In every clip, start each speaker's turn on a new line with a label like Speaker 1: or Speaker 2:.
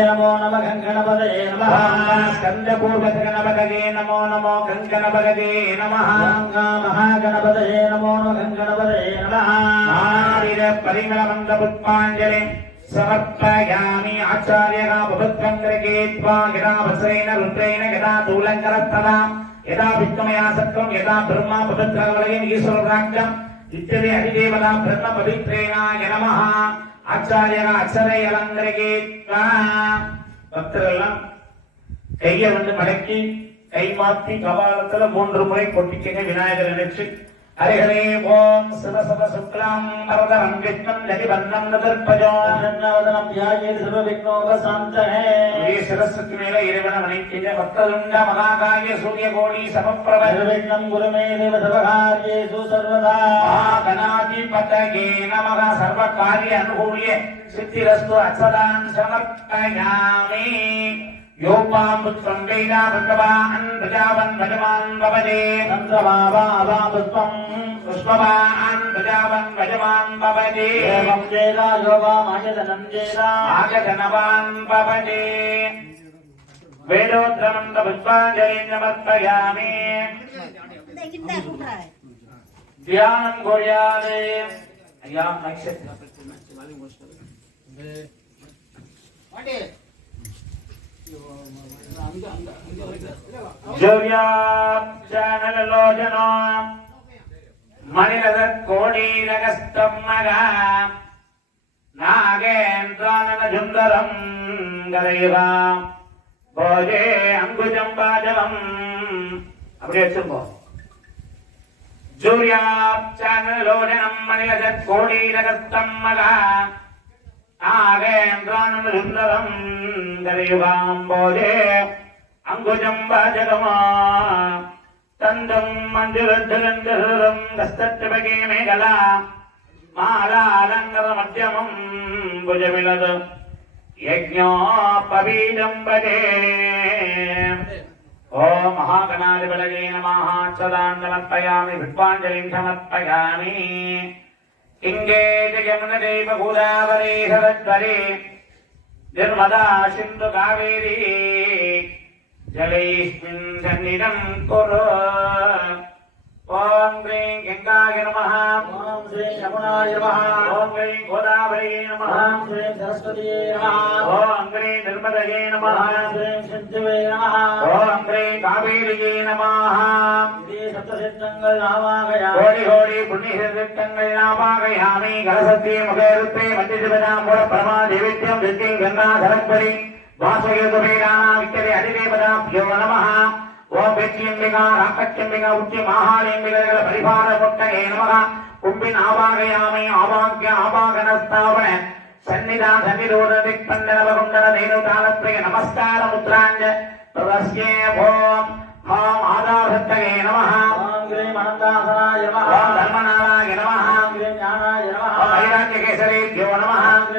Speaker 1: నమో నమ గంగణపదే నమ
Speaker 2: స్కందపూర్వక గణపతగే నమో నమో గంగణపగే నమ
Speaker 1: మహాగణపదే నమో నమ గంగణపదే నమ ఆదిర
Speaker 2: పుష్పాంజలి సమర్పయామి ఆచార్యగా భవద్గంగ్రగే త్వా యదా వస్త్రేణ రుద్రేణ యదా తూలంకరత్తదా యదా విష్ణుమయా సత్వం యదా బ్రహ్మ పవిత్రవలయం ఈశ్వరరాజ్యం ఇత్యది అధిదేవత బ్రహ్మ పవిత్రేణ నమః ஆச்சாரியரா அச்சரை அலங்கரகே பக்தர்கள் கையை வந்து மடக்கி கை மாத்தி கபாலத்துல மூன்று முறை கொட்டிக்கங்க விநாயகர் நினைச்சு हरिहरे ओम शिव शिव शुक्लां वरदनं विष्णुं ललिवन्नं ददर्पजो
Speaker 1: नन्नवदनं ध्याये सर्वविघ्नोपशान्तये
Speaker 2: ईश्वरसुत्मेव इरवणमणित्य भक्तदुण्ड महाकाय सूर्यकोटि समप्रभ
Speaker 1: निर्विघ्नं गुरुमे देव सर्वकार्येषु सर्वदा
Speaker 2: महागणाधिपतये नमः सर्वकार्य अनुकूल्य सिद्धिरस्तु अक्षदान् समर्पयामि సర్వకార్య అనుకూల్య సిద్ధిరస్తు అచ్చదాన్ సమర్పయామి యోపాం పుత్రం వేదా భగవాన్ ప్రజావన్ భజమాన్ భవజే
Speaker 1: చంద్రబాబా పుష్పం
Speaker 2: పుష్పవాన్ ప్రజావన్ భజమాన్ భవజే ఏవం
Speaker 1: చేదా యోగామాయతనం చేదా
Speaker 2: ఆగజనవాన్ భవజే వేదోద్రమంత పుష్పాంజలిం సమర్పయామి ధ్యానం కొరియాదే అయ్యా నక్షత్రం జవ్యాబ్జానలలోచనో మణిరథ కోడీరగస్తమ్మగా నాగేంద్రాననజుందరం గదైవా. భోజే అంగుజంబాజలం అప్పుడే వచ్చుకో జూర్యాబ్జానలలోచనం మణిరథ కోడీరగస్తమ్మగా నాగేంద్రాననజుందరం గదైవాం. భోజే அங்குஜம்பஜகமா தந்தம் மஞ்சுரஜுரந்தரம் கஸ்தச்சபகே மேகலா மாலாலங்கர மத்தியமம் புஜமிலது யஜ்ஞோபீஜம்பகே ஓம் மகாகணாதிபலகே நமாக சதாந்தமர்ப்பயாமி புஷ்பாஞ்சலிம் சமர்ப்பயாமி இங்கே ஜெயமுனதே பூதாவரே சரஸ்வரே நிர்மதா சிந்து காவேரி ஜலைஸ்மின் சன்னிதம் குரு ஓம் ஸ்ரீம் கங்காய நம
Speaker 1: ஓம் ஸ்ரீம் யமுனாய நம
Speaker 2: ஓம் ஸ்ரீம் கோதாவரியே நம
Speaker 1: ஓம் ஸ்ரீம் சரஸ்வதியே நம
Speaker 2: ஓம் ஸ்ரீம் நிர்மலயே நம ஓம்
Speaker 1: ஸ்ரீம் சிந்துவே நம
Speaker 2: ஓம் ஸ்ரீம் காவேரியே நம
Speaker 1: சப்தசித்தங்கள் நாமாகயா.
Speaker 2: கோடி கோடி புண்ணிய சித்தங்கள் நாமாகயாமி கலசத்தே முகருத்தே மந்திரிபதாம் மூல பரமா தேவித்யம் தித்திங் கங்கா சரஸ்வரி వాసయోగవేదానావిక్కడే అధిదేవతాభ్యో నమ. ఓం వ్యక్తియంబిగా రాకత్యంబిగా ఉచ్చి మాహాలింబిగల పరిభార పుట్టయే నమ. కుంభిన్ ఆవాగయామే ఆవాగ్య ఆవాగనస్థావన సన్నిధాన నిరోధ దిక్పండలకుండల నేను తాళప్రియ నమస్కార ముద్రాంజ. తదస్యే భోం. ఓం ఆదాభత్తయే నమ.
Speaker 1: ఓం శ్రీ మనందాసనాయ నమ. ఓం
Speaker 2: ధర్మనారాయ నమ. ఓం
Speaker 1: శ్రీ జ్ఞానాయ నమ.
Speaker 2: నమ.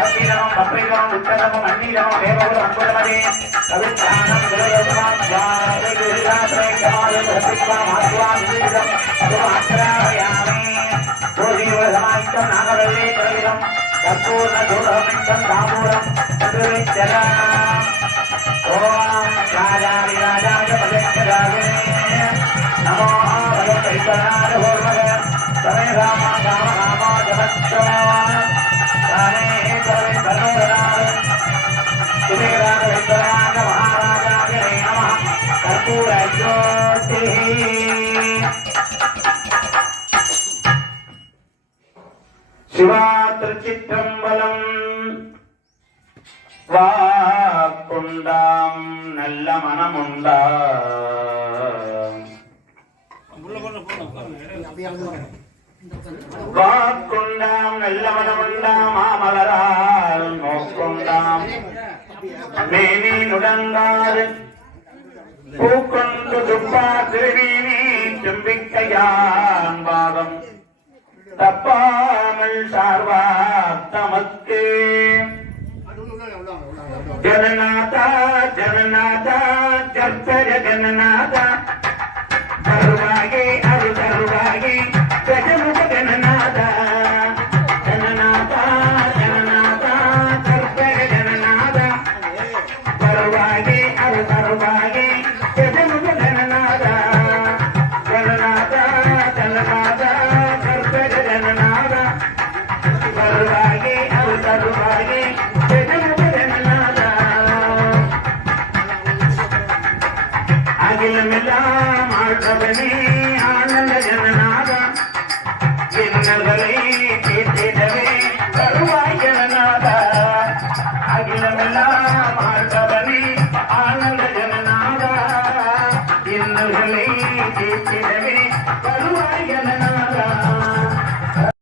Speaker 2: பத்திரமம் பத்திரமம் உத்தரமம் அந்நீரமம் வேகமும் அன்புடமதே கவித்தானம் விலயோகமாம் யாரை குருதாசரை கமாலும் பிரசிப்பாம் ஆத்வாம் விருதம் அதுமாத்திராயாமே ஜோதி உலகமாய்த்தம் நமோ வயம் సమే రామ రామ రామ జపచ్చ సానే సర్వే సర్వరాయ కుబేరాయ ఈశ్వరాయ మహారాజాయ నమః. కర్పూర జ్యోతి. శివా త్రిచిత్రంబలం. వాకుండాం నల్ల మనముండా. വാക്കുണ്ടാം നല്ലവനമുണ്ടാം ആ മലരാൽ നോക്കുണ്ടാം. മേനീനുടങ്ങാതെ പൂക്കൊണ്ടു തുപ്പാത്തിരുവീനി ചുംബിക്കയാൻ ഭാഗം തപ്പാമൽ സാർവാത്തമക്കേ. ജഗന്നാഥ ജഗന്നാഥ ചർച്ച ജഗന്നാഥ. സർവാകെ दिल मिला माधव आनंद जननागा दिन नगरी